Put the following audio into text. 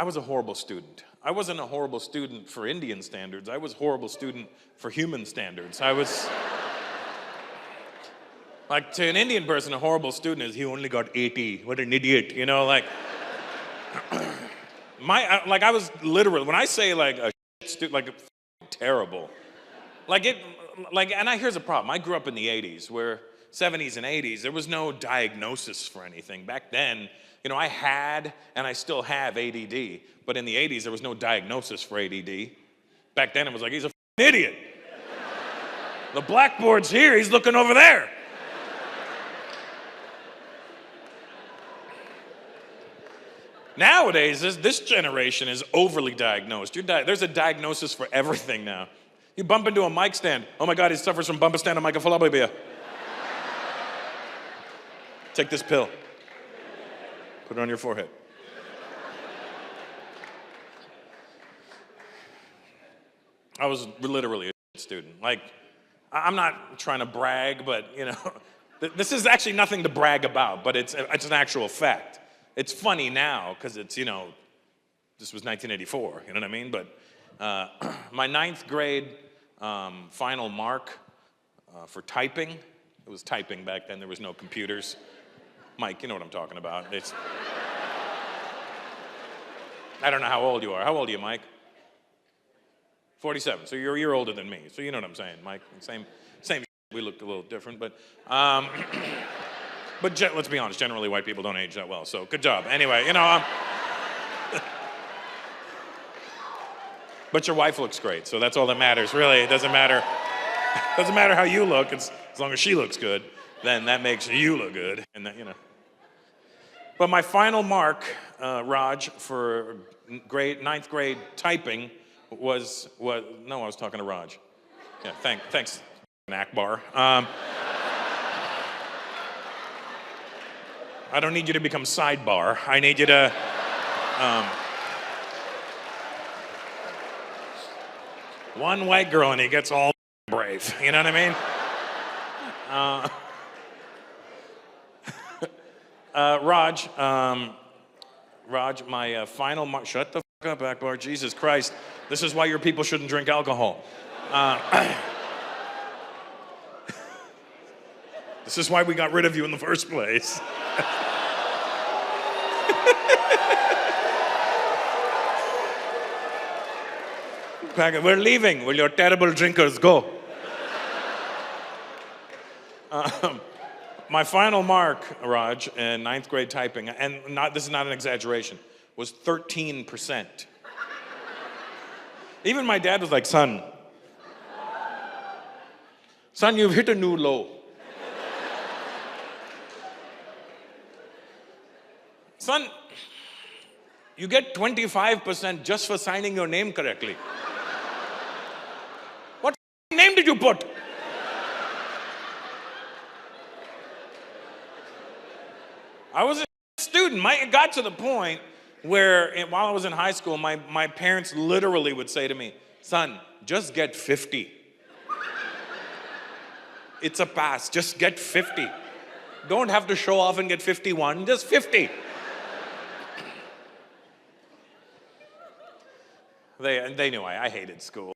I was a horrible student. I wasn't a horrible student for Indian standards. I was a horrible student for human standards. I was, like, to an Indian person, a horrible student is he only got 80. What an idiot, you know, like. I was literally, when I say like a student, like terrible. Here's the problem. I grew up in the 80s where 70s and 80s, there was no diagnosis for anything. Back then, you know, I had and I still have ADD, but in the 80s, there was no diagnosis for ADD. Back then, it was like, he's a idiot. The blackboard's here, he's looking over there. Nowadays, this generation is overly diagnosed. There's a diagnosis for everything now. You bump into a mic stand. Oh my God, he suffers from bumper stand mycophobia. Take this pill. Put it on your forehead. I was literally a student. Like, I'm not trying to brag, but you know, this is actually nothing to brag about, but it's an actual fact. It's funny now, because it's, you know, this was 1984, you know what I mean? But my 9th grade final mark for typing, it was typing back then, there was no computers. Mike, you know what I'm talking about. I don't know how old you are. How old are you, Mike? 47, so you're a year older than me, so you know what I'm saying, Mike. Same, we look a little different, but let's be honest, generally white people don't age that well, so good job. Anyway, you know, but your wife looks great, so that's all that matters, really. It doesn't matter how you look, as long as she looks good, then that makes you look good, and that, you know. But my final mark, Raj, for 9th grade typing was no, I was talking to Raj. Yeah, thanks, Akbar. I don't need you to become sidebar. I need you to, one white girl and he gets all brave. You know what I mean? Raj, my final mark, shut the fuck up, Akbar, Jesus Christ. This is why your people shouldn't drink alcohol. This is why we got rid of you in the first place. We're leaving. Will your terrible drinkers go? My final mark, Raj, in 9th grade typing, and this is not an exaggeration, was 13%. Even my dad was like, son, you've hit a new low. Son, you get 25% just for signing your name correctly. What name did you put? I was a student. It got to the point where, while I was in high school, my parents literally would say to me, son, just get 50. It's a pass, just get 50. Don't have to show off and get 51, just 50. They knew I hated school.